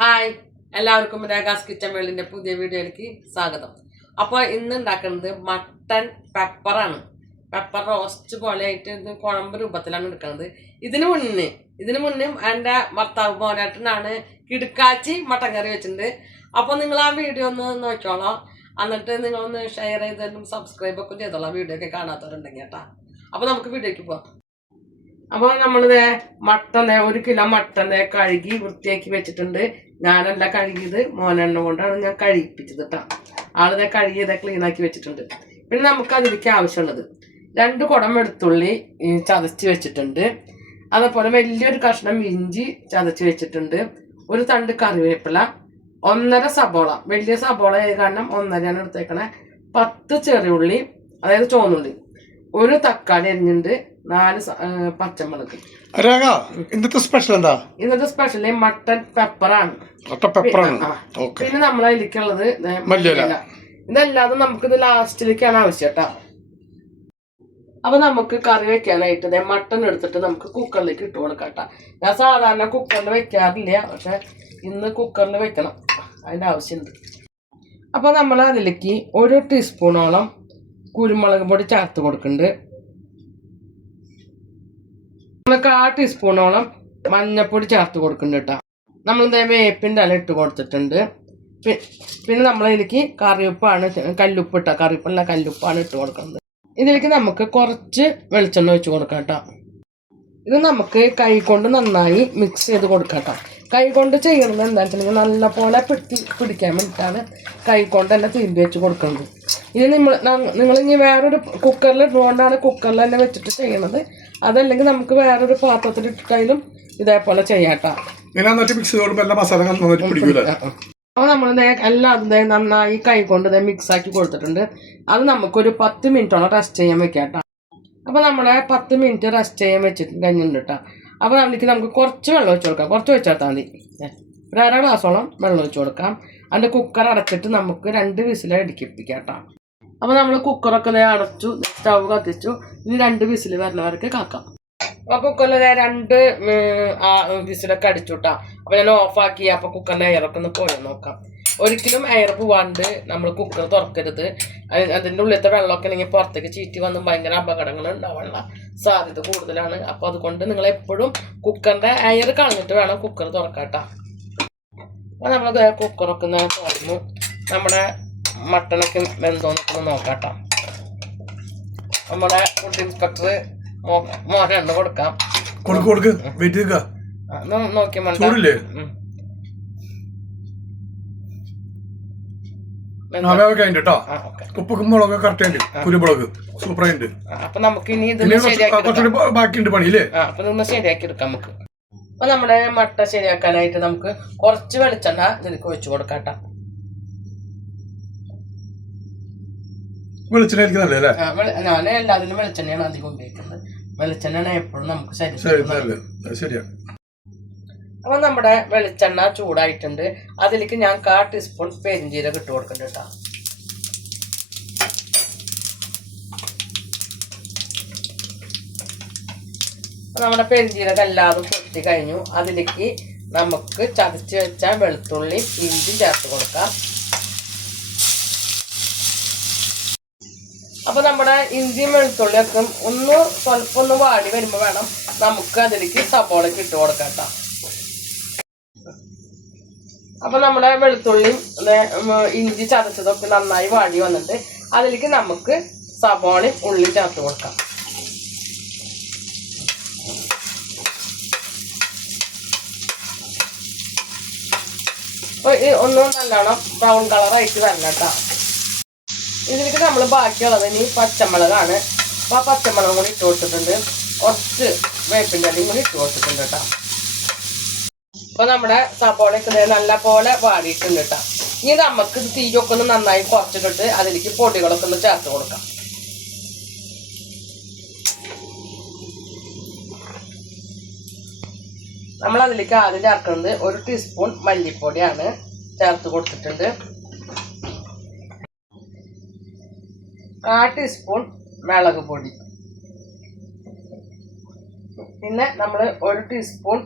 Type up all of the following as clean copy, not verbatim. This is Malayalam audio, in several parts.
ഹായ് എല്ലാവർക്കും രാഗാസ് കിച്ചൻ വേൾഡിൻ്റെ പുതിയ വീഡിയോയിലേക്ക് സ്വാഗതം. അപ്പോൾ ഇന്ന് ഉണ്ടാക്കുന്നത് മട്ടൻ പെപ്പറാണ്. പെപ്പർ റോസ്റ്റ് പോലെ ആയിട്ട് ഇത് കുഴമ്പ് രൂപത്തിലാണ് എടുക്കുന്നത്. ഇതിന് മുന്നേ എൻ്റെ ഭർത്താവ് മോനേട്ടനാണ് കിടുക്കാച്ചി മട്ടൻ കറി വെച്ചിട്ടുണ്ട്. അപ്പോൾ നിങ്ങൾ ആ വീഡിയോ ഒന്ന് നോക്കിക്കോളാം. എന്നിട്ട് നിങ്ങളൊന്ന് ഷെയർ ചെയ്തതും സബ്സ്ക്രൈബൊക്കെ ചെയ്തോളാം, വീഡിയോ ഒക്കെ കാണാത്തവരുണ്ടെങ്കിൽ കേട്ടോ. അപ്പോൾ നമുക്ക് വീഡിയോയ്ക്ക് പോവാം. അപ്പോൾ നമ്മളിത് ഒരു കിലോ മട്ടൻ കഴുകി വൃത്തിയാക്കി വെച്ചിട്ടുണ്ട്. ഞാനല്ല കഴുകിയത്, മോനെണ്ണ കൊണ്ടാണ് ഞാൻ കഴിപ്പിച്ചത് കേട്ടോ. ആളിതെ കഴുകിയത് ക്ലീനാക്കി വെച്ചിട്ടുണ്ട്. പിന്നെ നമുക്ക് അതിലേക്ക് ആവശ്യമുള്ളത് 2 കുടം വെളുത്തുള്ളി ചതച്ച് വെച്ചിട്ടുണ്ട്. അതേപോലെ വലിയൊരു കഷ്ണം ഇഞ്ചി ചതച്ച് വെച്ചിട്ടുണ്ട്. ഒരു തണ്ട് കറിവേപ്പില, 1.5 സബോള, വലിയ സബോള കാരണം 1.5 എടുത്തേക്കണേ. 10 ചെറിയുള്ളി, അതായത് ചുവന്നുള്ളി, ഒരു തക്കാളി അരിഞ്ഞിട്ടുണ്ട്, 4 പച്ചമുളക്. ഇന്നത്തെ സ്പെഷ്യൽ എന്താ? ഇന്നത്തെ സ്പെഷ്യൽ മട്ടൻ പെപ്പറാണ്. പിന്നെ നമ്മളതിലേക്കുള്ളത് ഇതല്ലാതെ നമുക്കിത് ലാസ്റ്റിലേക്കാണ് ആവശ്യം കേട്ടോ. അപ്പൊ നമുക്ക് കറി വെക്കാനായിട്ട് മട്ടൺ എടുത്തിട്ട് നമുക്ക് കുക്കറിലേക്ക് ഇട്ട് കൊടുക്കാം കേട്ടോ. ഞാൻ സാധാരണ കുക്കറിൽ വെക്കാറില്ല, പക്ഷെ ഇന്ന് കുക്കറിൽ വെക്കണം, അതിന്റെ ആവശ്യമുണ്ട്. അപ്പൊ നമ്മൾ അതിലേക്ക് 1 ടീസ്പൂണോളം കുരുമുളക് പൊടി ചേർത്ത് കൊടുക്കുന്നുണ്ട്. 1/4 ടീസ്പൂണോളം മഞ്ഞപ്പൊടി ചേർത്ത് കൊടുക്കുന്നുണ്ട് കേട്ടോ. നമ്മളിത് വേപ്പിൻ്റെ ഇല ഇട്ട് കൊടുത്തിട്ടുണ്ട്. പിന്നെ നമ്മളതിലേക്ക് കറിയുപ്പാണ്, കല്ലുപ്പ് ഇട്ട കറിയുപ്പല്ല കല്ലുപ്പാണ് ഇട്ട് കൊടുക്കുന്നത്. ഇതിലേക്ക് നമുക്ക് കുറച്ച് വെളിച്ചെണ്ണ ഒഴിച്ച് കൊടുക്കാം കേട്ടോ. ഇത് നമുക്ക് കൈ കൊണ്ട് നന്നായി മിക്സ് ചെയ്ത് കൊടുക്കാം കേട്ടോ. കൈ കൊണ്ട് ചെയ്യണത് എന്താ വെച്ചിട്ടുണ്ടെങ്കിൽ നല്ല പോലെ പിടിക്കാൻ വേണ്ടിയിട്ടാണ് കൈ കൊണ്ട് തന്നെ തിരുമ്പി വെച്ച് കൊടുക്കുന്നത്. ഇനി നിങ്ങളിനി വേറൊരു കുക്കറിൽ ഇട്ടുകൊണ്ടാണ് കുക്കറിൽ തന്നെ വെച്ചിട്ട് ചെയ്യണത്. അതല്ലെങ്കിൽ നമുക്ക് വേറൊരു പാത്രത്തിൽ ഇട്ടിട്ടായാലും ഇതേപോലെ ചെയ്യാട്ടോ. അപ്പോൾ നമ്മൾ എല്ലാം നന്നായി കൈ കൊണ്ട് മിക്സ് ആക്കി കൊടുത്തിട്ടുണ്ട്. അത് നമുക്കൊരു 10 മിനിറ്റോളം റെസ്റ്റ് ചെയ്യാൻ വെക്കാം കേട്ടോ. അപ്പോൾ നമ്മളെ 10 മിനിറ്റ് റെസ്റ്റ് ചെയ്യാൻ വെച്ചിട്ട് കഴിഞ്ഞിട്ടുണ്ട് കേട്ടോ. അപ്പോൾ അതിലേക്ക് നമുക്ക് കുറച്ച് വെള്ളം ഒഴിച്ച് കൊടുക്കാം. കുറച്ച് ഒഴിച്ചാൽ മതി, ഒരു 1/2 ഗ്ലാസോളം വെള്ളം ഒഴിച്ച് കൊടുക്കാം. അതിൻ്റെ കുക്കർ അടച്ചിട്ട് നമുക്ക് 2 വിസിൽ അടിക്കിപ്പിക്കാം കേട്ടോ. അപ്പോൾ നമ്മൾ കുക്കറൊക്കെ അടച്ചു, സ്റ്റവ് കത്തിച്ചു. ഇനി 2 വിസിൽ വരുന്നവർക്ക് കാക്കാം. അപ്പോൾ കുക്കറിൽ 2 വിസിലൊക്കെ അടിച്ചു കേട്ടോ. അപ്പോൾ ഞാൻ ഓഫാക്കി. അപ്പോൾ കുക്കറിൻ്റെ എയറൊക്കെ ഒന്ന് പോയി നോക്കാം. ഒരിക്കലും എയർ പോവാണ്ട് നമ്മൾ കുക്കർ തുറക്കരുത്. അതിൻ്റെ ഉള്ളിലത്തെ വെള്ളമൊക്കെ ഉണ്ടെങ്കിൽ പുറത്തേക്ക് ചീറ്റി വന്ന് ഭയങ്കര അപകടങ്ങൾ ഉണ്ടാവാനുള്ള സാധ്യത കൂടുതലാണ്. അപ്പോൾ അതുകൊണ്ട് നിങ്ങൾ എപ്പോഴും കുക്കറിൻ്റെ എയർ കളഞ്ഞിട്ട് വേണം കുക്കർ തുറക്കാം കേട്ടോ. അപ്പോൾ നമ്മൾ കുക്കറൊക്കെ തുറന്നു. നമ്മുടെ മട്ടനൊക്കെ വെന്തോന്നൊക്കെ നോക്കാം കേട്ടോ. നമ്മുടെ ഫുഡ് ഇൻസ്പെക്ടർ മോനെണ്ണ കൊടുക്കാം. നോക്കി മനസ്സിലായി. ഉപ്പും മുളക് കറക്റ്റ്, കുരുമുളക് സൂപ്പറായിട്ട്. അപ്പൊ നമുക്ക് ഇനി ബാക്കിയുണ്ട് പണിയില്ലേ? അപ്പൊ ഇതൊന്ന് ശരിയാക്കി എടുക്കാം നമുക്ക്. അപ്പൊ നമ്മുടെ മട്ട ശരിയാക്കാനായിട്ട് നമുക്ക് കുറച്ച് വെളിച്ചെണ്ണ ഇതിലേക്ക് ഒഴിച്ചു കൊടുക്കാം കേട്ടോ. ഞാൻ എല്ലാത്തിനും വെളിച്ചെണ്ണയാണ് അധികം ഉപയോഗിക്കുന്നത്. വെളിച്ചെണ്ണയാണ് എപ്പോഴും നമുക്ക് ശരി. അപ്പൊ നമ്മുടെ വെളിച്ചെണ്ണ ചൂടായിട്ടുണ്ട്. അതിലേക്ക് ഞാൻ 1/4 ടീസ്പൂൺ പെരിഞ്ജീരകം ഇട്ട് കൊടുക്കുന്നുണ്ട് കേട്ടോ. നമ്മുടെ പെരിഞ്ജീരകം എല്ലാതും പൊട്ടി കഴിഞ്ഞു. അതിലേക്ക് നമുക്ക് ചതച്ച് വെച്ച വെളുത്തുള്ളി ഇഞ്ചി ചേർത്ത് കൊടുക്കാം. അപ്പൊ നമ്മുടെ ഇഞ്ചിയും വെളുത്തുള്ളിയൊക്കെ സ്വല്പം ഒന്ന് വാടി വരുമ്പോൾ വേണം നമുക്ക് അതിലേക്ക് സബോളയ്ക്ക് ഇട്ട് കൊടുക്കാം കേട്ടോ. അപ്പൊ നമ്മുടെ വെളുത്തുള്ളിയും ഇഞ്ചി ചതച്ചതൊക്കെ നന്നായി വാടി വന്നിട്ട് അതിലേക്ക് നമുക്ക് സബോളയും ഉള്ളിയും ചേർത്ത് കൊടുക്കാം. അപ്പൊ ഒന്നും നല്ലോണം ബ്രൗൺ കളറായിട്ട് വരണം കേട്ടോ. ഇതിലേക്ക് നമ്മൾ ബാക്കിയുള്ളത് ഇനി പച്ചമുളകാണ്. അപ്പൊ ആ പച്ചമുളകും കൂടി ഇട്ട് കൊടുത്തിട്ടുണ്ട്. കുറച്ച് വേപ്പിൻ്റെ ഇലയും കൂടി ഇട്ട് കൊടുത്തിട്ടുണ്ട് കേട്ടോ. അപ്പൊ നമ്മുടെ സബോളയൊക്കെ നല്ല പോലെ വാടിയിട്ടുണ്ട് കേട്ടോ. ഇനി നമുക്ക് തീയൊക്കെ ഒന്ന് നന്നായി കുറച്ചിട്ടിട്ട് അതിലേക്ക് പൊടികളൊക്കെ ഒന്ന് ചേർത്ത് കൊടുക്കാം. നമ്മൾ അതിലേക്ക് ആദ്യം ചേർക്കുന്നത് 1 ടീസ്പൂൺ മല്ലിപ്പൊടിയാണ് ചേർത്ത് കൊടുത്തിട്ടുണ്ട്. 1/4 ടീസ്പൂൺ മുളക് പൊടി, പിന്നെ നമ്മൾ 1 ടീസ്പൂൺ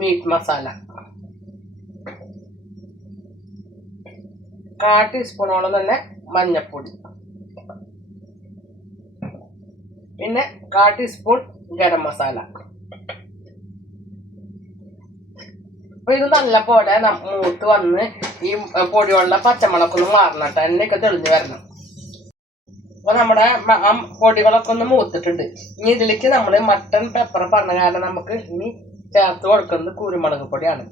മീറ്റ് മസാല, 1/4 ടീസ്പൂണോളം തന്നെ മഞ്ഞൾപ്പൊടി, പിന്നെ 1/4 ടീസ്പൂൺ ഗരം മസാല. അപ്പൊ ഇത് നല്ല പോലെ മൂത്ത് വന്ന് ഈ പൊടിയുള്ള പച്ചമുളകൊക്കെ ഒന്ന് മാറണം, എണ്ണയൊക്കെ തെളിഞ്ഞ് വരണം. അപ്പൊ നമ്മുടെ പൊടികളൊക്കെ ഒന്ന് മൂത്തിട്ടുണ്ട്. ഇനി ഇതിലേക്ക് നമ്മൾ മട്ടൺ പെപ്പർ പറഞ്ഞ കാരണം നമുക്ക് ഇനി ചേർത്ത് കൊടുക്കുന്നത് കുരുമുളക് പൊടിയാണ്.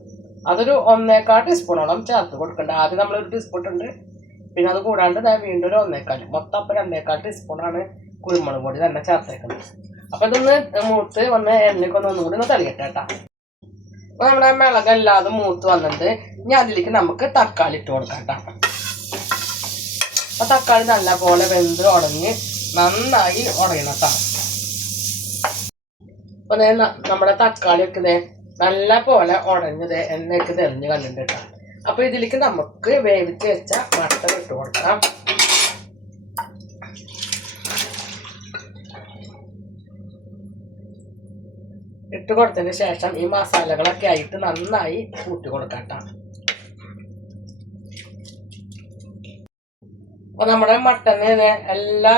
അതൊരു 1/4 ടീസ്പൂണോളം ചേർത്ത് കൊടുക്കേണ്ടത്. ആദ്യം നമ്മളൊരു ടീസ്പൂൺ ഉണ്ട്, പിന്നെ അത് കൂടാണ്ട് വീണ്ടും ഒരു 1/4, മൊത്തം അപ്പം 2/4 ടീസ്പൂണാണ് കുരുമുളക് പൊടി തന്നെ ചേർത്തേക്കുന്നത്. അപ്പൊ ഇതൊന്ന് മൂത്ത് വന്ന് എണ്ണയ്ക്ക് ഒന്നും കൂടി ഒന്ന് തെളിയട്ടെ കേട്ടോ. അപ്പൊ നമ്മുടെ മിളകല്ലാതെ മൂത്ത് വന്നിട്ട് ഇനി അതിലേക്ക് നമുക്ക് തക്കാളി ഇട്ട് കൊടുക്കാം കേട്ടോ. അപ്പൊ തക്കാളി നല്ല പോലെ വെന്ത് ഉടഞ്ഞ് നന്നായി ഉടയണം കേട്ടോ. അപ്പൊ നമ്മുടെ തക്കാളിയൊക്കെ നല്ല പോലെ ഉടഞ്ഞത് എണ്ണയൊക്കെ തെളിഞ്ഞ് കണ്ടിട്ട് കേട്ടോ. അപ്പൊ ഇതിലേക്ക് നമുക്ക് വേവിച്ച് വെച്ച മട്ടൻ ഇട്ട് കൊടുക്കാം. ഇട്ട് കൊടുത്തതിന് ശേഷം ഈ മസാലകളൊക്കെ ആയിട്ട് നന്നായി കൂട്ടി കൊടുക്കാം കേട്ടോ. അപ്പൊ നമ്മുടെ മട്ടന് എല്ലാ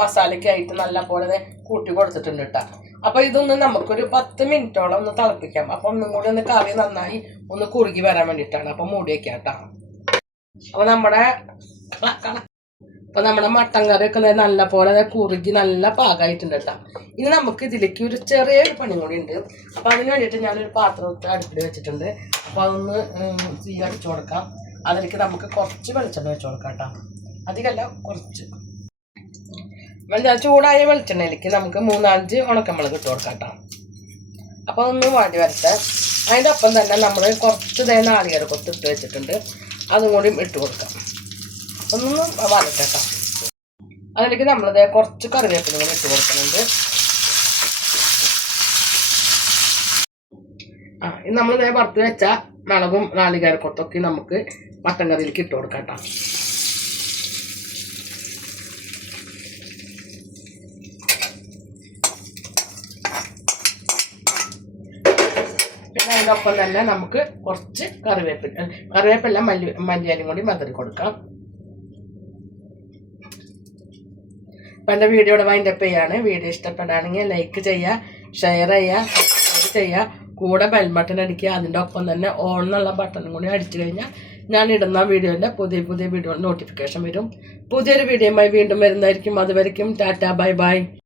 മസാലയ്ക്ക് ആയിട്ട് നല്ല പോലെ കൂട്ടി കൊടുത്തിട്ടുണ്ട് കേട്ടോ. അപ്പൊ ഇതൊന്ന് നമുക്കൊരു 10 മിനിറ്റോളം ഒന്ന് തിളപ്പിക്കാം. അപ്പൊ ഒന്നും കൂടി ഒന്ന് കറി നന്നായി ഒന്ന് കുറുകി വരാൻ വേണ്ടിയിട്ടാണ്. അപ്പൊ മൂടി വെക്കാം കേട്ടോ. അപ്പൊ നമ്മുടെ മട്ടൻ കറിയൊക്കെ നല്ല പോലെ കുറുകി നല്ല പാകമായിട്ടുണ്ട് കേട്ടോ. ഇനി നമുക്ക് ഇതിലേക്ക് ഒരു ചെറിയൊരു പണി കൂടി ഉണ്ട്. അപ്പൊ അതിന് വേണ്ടിയിട്ട് ഞാനൊരു പാത്രത്തിൽ അടുപ്പിൽ വെച്ചിട്ടുണ്ട്. അപ്പൊ അതൊന്ന് തീ അടിച്ചു കൊടുക്കാം. അതിലേക്ക് നമുക്ക് കുറച്ച് വെളിച്ചെണ്ണ വെച്ച് കൊടുക്കാം കേട്ടോ. അധികമല്ല, കുറച്ച് ചൂടായ വെളിച്ചെണ്ണയിലേക്ക് നമുക്ക് 3-5 ഉണക്കമുളക് ഇട്ട് കൊടുക്കാം കേട്ടോ. അപ്പൊ അതൊന്ന് വാടി വരട്ടെ. അതിൻ്റെ ഒപ്പം തന്നെ നമ്മൾ കുറച്ച് നാളികേര കൊത്ത് ഇട്ട് വെച്ചിട്ടുണ്ട്, അതും കൂടി ഇട്ട് കൊടുക്കാം. ഒന്നൊന്ന് വരട്ടെ കേട്ടോ. അതിലേക്ക് നമ്മളിത് കുറച്ച് കറിവേപ്പിലും കൂടി ഇട്ട് കൊടുക്കുന്നുണ്ട്. ഇത് നമ്മളിത് വറുത്ത് വെച്ച മുളകും നാളികേര കൊത്തൊക്കെ നമുക്ക് മട്ടൻ കറിയിലേക്ക് ഇട്ട് കൊടുക്കാം കേട്ടോ. പിന്നെ അതിനൊപ്പം തന്നെ നമുക്ക് കുറച്ച് കറിവേപ്പില മല്ലിയിലും കൂടി മധുരി കൊടുക്കാം. അപ്പം എൻ്റെ വീഡിയോയുടെ വൈൻഡപ്പ് ചെയ്യാണ്. വീഡിയോ ഇഷ്ടപ്പെടുകയാണെങ്കിൽ ലൈക്ക് ചെയ്യുക, ഷെയർ ചെയ്യുക, സബ്സ്ക്രൈബ് ചെയ്യുക, കൂടെ ബെൽ ബട്ടൺ അടിക്കുക. അതിൻ്റെ ഒപ്പം തന്നെ ഓൺ എന്നുള്ള ബട്ടണും കൂടി അടിച്ചു കഴിഞ്ഞാൽ ഞാൻ ഇടുന്ന വീഡിയോൻ്റെ പുതിയ വീഡിയോ നോട്ടിഫിക്കേഷൻ വരും. പുതിയൊരു വീഡിയോയുമായി വീണ്ടും വരുന്നതായിരിക്കും. അതുവരെയും ടാറ്റ, ബൈ ബൈ.